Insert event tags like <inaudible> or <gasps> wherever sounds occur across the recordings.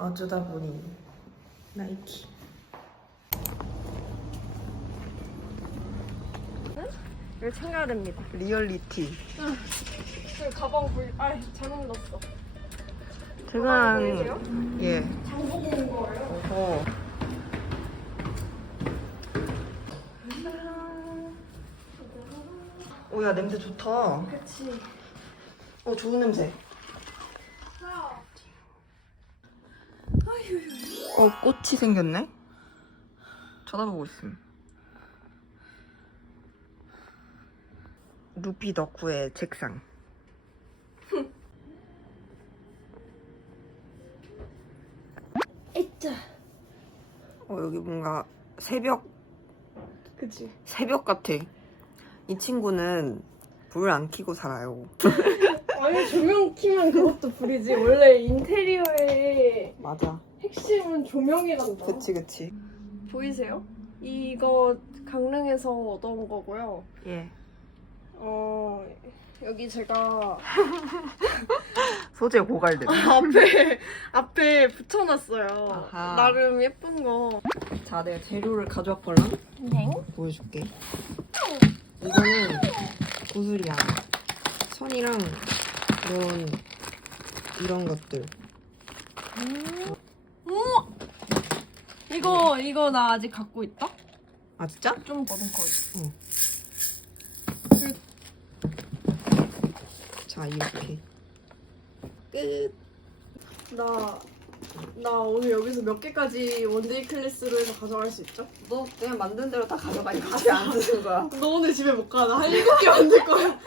어쩌다 보니 나이키. 이거 챙겨야 됩니다. 리얼리티. 그 가방 보이, 아 잘못 넣었어. 제가 보이세요? 예. 장 보고 온 거예요. 어. 오야 냄새 좋다. 그치. 어 좋은 냄새. 어 꽃이 생겼네. 쳐다보고 있음. 루피 덕후의 책상. 에짜. 어 여기 뭔가 새벽 그치. 새벽 같아. 이 친구는 불 안 켜고 살아요. 아니 조명 키면 그것도 불이지. 원래 인테리어의 맞아. 핵심은 조명이란다. 그치 그치. 보이세요? 이거 강릉에서 얻어온 거고요. 예. 어 여기 제가 <laughs> 소재 고갈된. 앞에 앞에 붙여놨어요. 아하. 나름 예쁜 거. 자 내가 재료를 가져왔걸랑 네. 보여줄게. 이거는 구슬이야. 선이랑 이런 이런 것들. 이거 이거 나 아직 갖고 있다. 아 진짜? 좀거 있어. 자 이렇게 끝. 나, 나 오늘 여기서 몇 개까지 원데이 클래스로 해서 가져갈 수 있죠? 너 그냥 만든 대로 다 가져가 이거 집에 안 쓰는 거야. <laughs> 너 오늘 집에 못 가. 나한 일곱 개 만들 거야.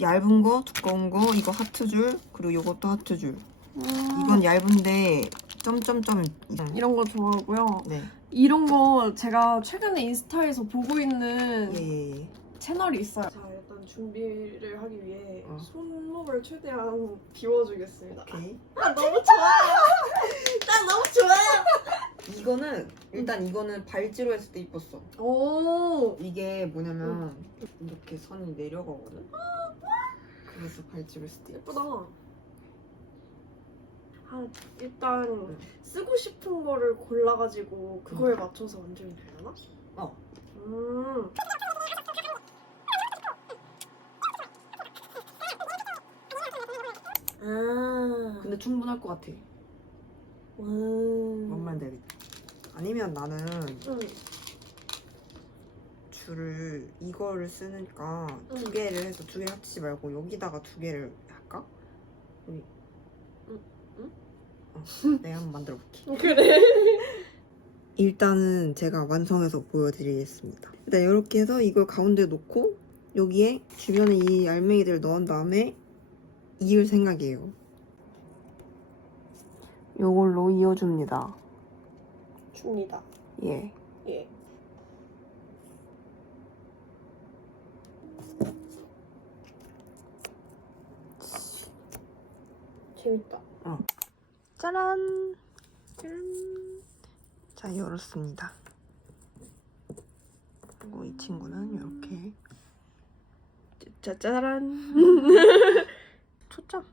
얇은 거, 두꺼운 거, 이거 하트 줄, 그리고 이것도 하트 줄. 이건 얇은데 점점점. 이런 거 좋아하고요. 네. 이런 거 제가 최근에 인스타에서 보고 있는 예예예. 채널이 있어요. 자, 일단 준비를 하기 위해 어. 손목을 최대한 비워주겠습니다. 오케이. 아, 너무 좋아요. 나 너무 좋아요. 이거는 일단 이거는 발찌로 했을 때 이뻤어. 오. 이게 뭐냐면 이렇게 선이 내려가거든. 그래서 발찌로 했을 때. 예쁘다. 아, 일단 쓰고 싶은 거를 골라가지고 그거에 맞춰서 만들면 되려나? 어. 음. 아. 근데 충분할 것 같아. 음. 뭔 말인지 알겠지? 아니면 나는 응. 줄을 이거를 쓰니까 두 응. 개를 해서 두 개 합치지 말고 여기다가 두 개를 할까? 여기. 어, 내가 한번 만들어 볼게. 그래. <laughs> 일단은 제가 완성해서 보여드리겠습니다. 일단 이렇게 해서 이걸 가운데 놓고 여기에 주변에 이 알맹이들을 넣은 다음에 이을 생각이에요. 요걸로 이어줍니다. 줍니다. 예. 예. 재밌다. 짜란! 자, 열었습니다. 그리고 이 친구는 이렇게 짜 짜란. <laughs> 초점.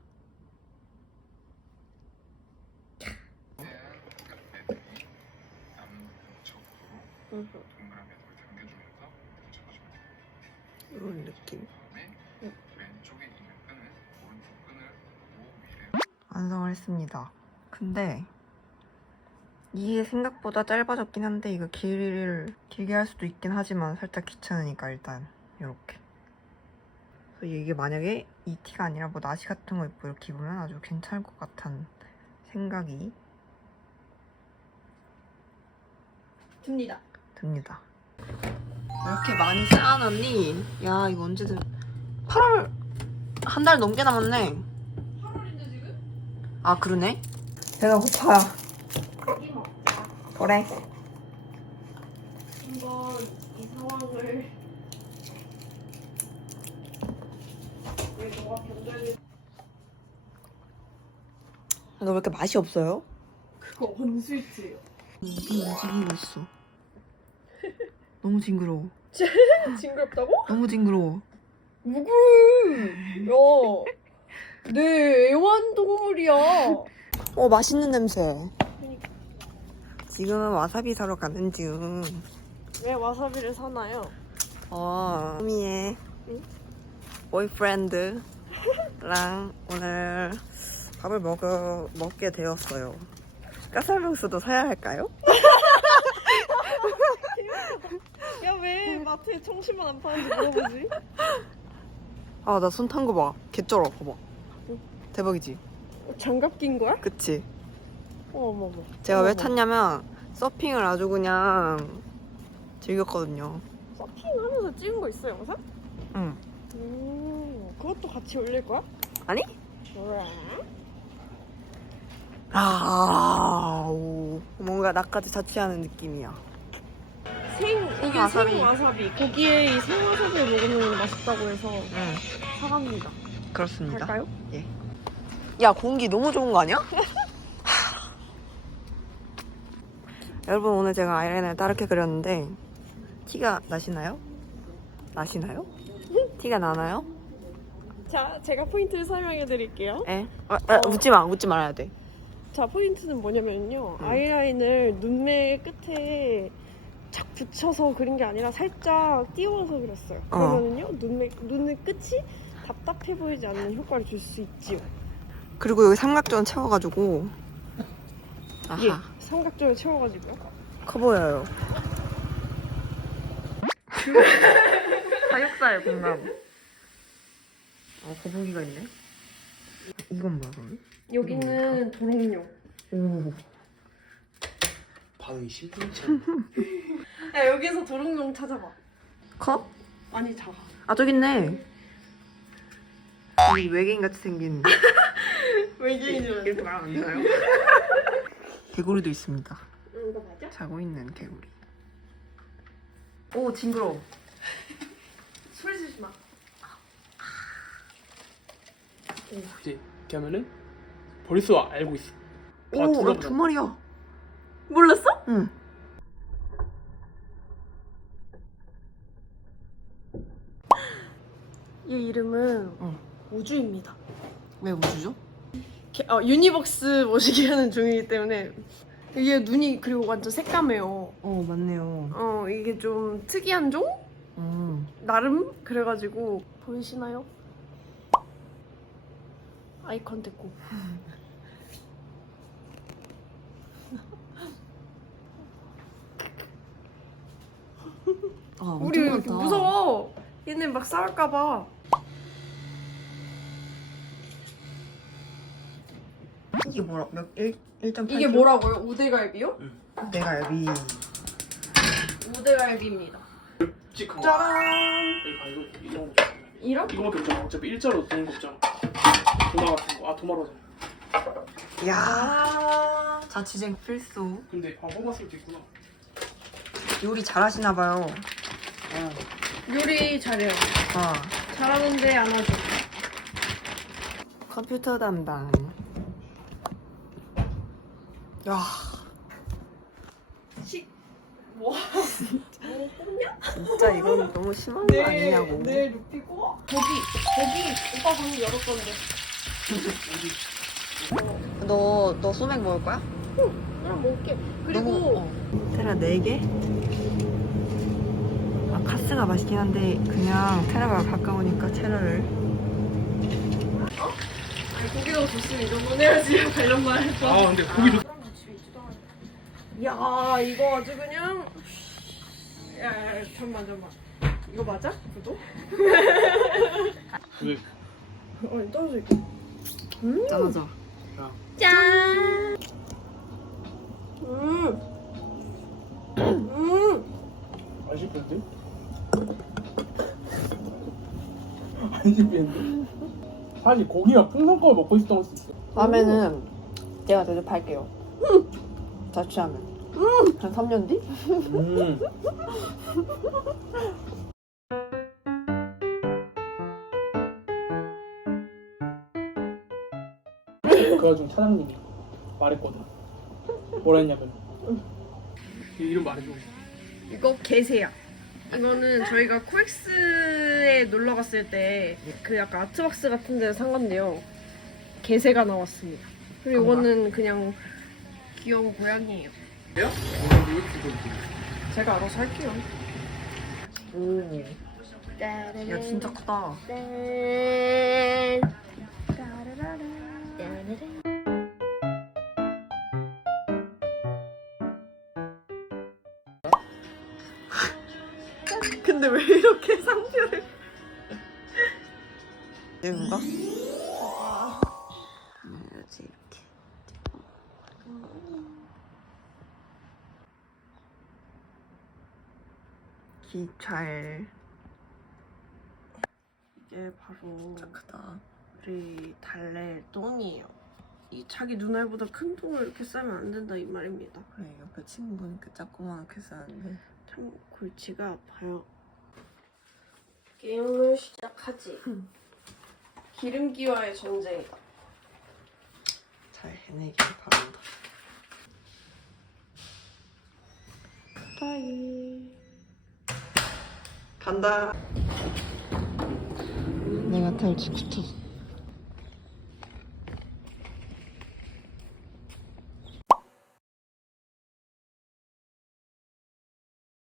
당겨주면서 붙여주면 돼요. 이런 느낌. 완성을 했습니다. 근데 이게 생각보다 짧아졌긴 한데 이거 길이를 길게 할 수도 있긴 하지만 살짝 귀찮으니까 일단 이렇게. 그래서 이게 만약에 이 티가 아니라 뭐 나시 같은 거 입고 이렇게 입으면 아주 괜찮을 것 같은 생각이 줍니다. 듭니다. 이렇게 많이 쌓아놨니? 야 이거 언제든 8월 한 달 넘게 남았네. 8월인데 지금? 아 그러네. 배가 고파. 고기 먹자. 그래. 한번 이 상황을 왜 너가 견뎌낼 너왜 이렇게 맛이 없어요? 그거 원스위치예요. 입이 움직이고 있어. 너무 징그러워. <laughs> 징그럽다고? 너무 징그러워. 누구? 야, 내 애완동물이야. 어 맛있는 냄새. 지금은 와사비 사러 가는 중. 왜 와사비를 사나요? 어, 미의 응? 보이프렌드랑 오늘 밥을 먹어, 먹게 되었어요. 까살빙수도 사야 할까요? <laughs> 야 왜 마트에 청심만 안 파는지 물어보지? 아, 나 손 탄 거 봐. 개쩔어, 봐봐. 대박이지? 장갑 낀 거야? 그치? 어머머. 제가 왜. 탔냐면 서핑을 아주 그냥 즐겼거든요. 서핑 하면서 찍은 거 있어 영상? 응. 오, 그것도 같이 올릴 거야? 아니? 그래. 아, 오. 뭔가 나까지 자취하는 느낌이야. 생 이게 와사비. 생 와사비. 고기에 이 생 와사비를 먹으면 맛있다고 해서 응, 사갑니다. 그렇습니다. 갈까요? 야 공기 너무 좋은 거 아니야? <laughs> 여러분 오늘 제가 아이라인을 따르게 그렸는데 티가 나시나요? 나시나요? 티가 나나요? 자, 제가 포인트를 설명해 드릴게요. 에? 아, 아, 웃지 마 웃지 말아야 돼 자, 포인트는 뭐냐면요. 응. 아이라인을 눈매 끝에 착 붙여서 그린 게 아니라 살짝 띄워서 그렸어요. 어. 그러면은요, 눈매, 눈의 끝이 답답해 보이지 않는 효과를 줄 수 있지요. 그리고 여기 삼각존 채워가지고 아하 예. 삼각존을 채워가지고요. 커 보여요 <laughs> 사육사의 공감 어 거북이가 있네 이건 뭐야 그럼? 여기는 도롱뇽. 오 반응이 않네. <laughs> 야, 여기서 도롱뇽 찾아봐. 커? 아니, 작아. 아 저기 있네 이 외계인 같이 생긴 <laughs> 외계인이라는 이렇게 말하면 안 되나요? <laughs> 개구리도 있습니다. 이거 맞아? 자고 있는 개구리. 오 징그러. <laughs> 소리 지지 마. 이제 이렇게 하면은 벌써 알고 있어. 다 오, 둘러보자. 두 마리야. 몰랐어? 응. <gasps> 얘 이름은 응. 우주입니다. 왜 우주죠? 게- 어, 유니버스 모시게 하는 중이기 때문에 이게 눈이 그리고 완전 새까매요. 어 맞네요. 어 이게 좀 특이한 종? 음. 나름 그래가지고 보이시나요? 아이 컨택 꼭. <laughs> 아 우리 왜 이렇게 무서워. 얘네 막 싸울까봐. 이게 뭐라? 몇 1, 1.8 이게 뭐라고요? 우대갈비요? 내가 얇이. 우대갈비입니다. 거. 짜란. 여기 봐 이거 이 정도. 이런? 이거밖에 없잖아. 어차피 일자로 거 없잖아. 도마 같은 거. 아 도마로잖아. 야. 아. 자취생 필수. 근데 아 뽑았을 때 있구나. 요리 잘하시나 봐요. 요리 잘해요. 아. 잘하는데 안 하죠. 컴퓨터 담당. 야, 식 뭐? 뭐 뽑냐? 진짜 이건 너무 심한 거 아니냐고. 내 눕히고 거기 거기 오빠 방금 열었던데. 너, 너 소맥 먹을 거야? 그냥 먹을게. 그리고 너무, 어. 테라 4개? 아, 카스가 맛있긴 한데, 그냥 테라가 가까우니까 테라를. 아니, 고기가 좋으면 이 정도는 해야지 관련 말할 거. 아 근데 고기도 야 이거 아주 그냥 야, 야, 야 잠만 잠만 이거 맞아? 구도? 왜? 아니 떨어져 있고 음. 야짠 음. 음. 안 씹혔는데? 사실 고기가 풍선껌을 먹고 있었던 걸수 있어. 다음에는 제가 대접할게요. 자취하면. 한 3년 뒤? 음. 그 와중 사장님이 말했거든. 뭐라 했냐면 이 이름 말해줘. 이거 개새야. 이거는 저희가 코엑스에 놀러 갔을 때 그 약간 아트박스 같은 데를 산 건데요. 개새가 나왔습니다. 그리고 이거는 그냥 귀여운 고양이에요. 왜요? 제가 알아서 할게요. 오. 야 진짜 크다. 근데 왜 이렇게 상표를? 이건가? 해야지 이렇게. 기찰. 이게 바로 크다. 우리 달래 똥이에요. 이 자기 눈알보다 큰 똥을 이렇게 싸면 안 된다 이 말입니다. 그래 옆에 친구는 이렇게 조그맣게 싸는데. 참 골치가 아파요. 게임을 시작하지. 기름기와의 전쟁이다. 잘 해내길 바란다. 바이. 간다. 내가 탈지 붙었어.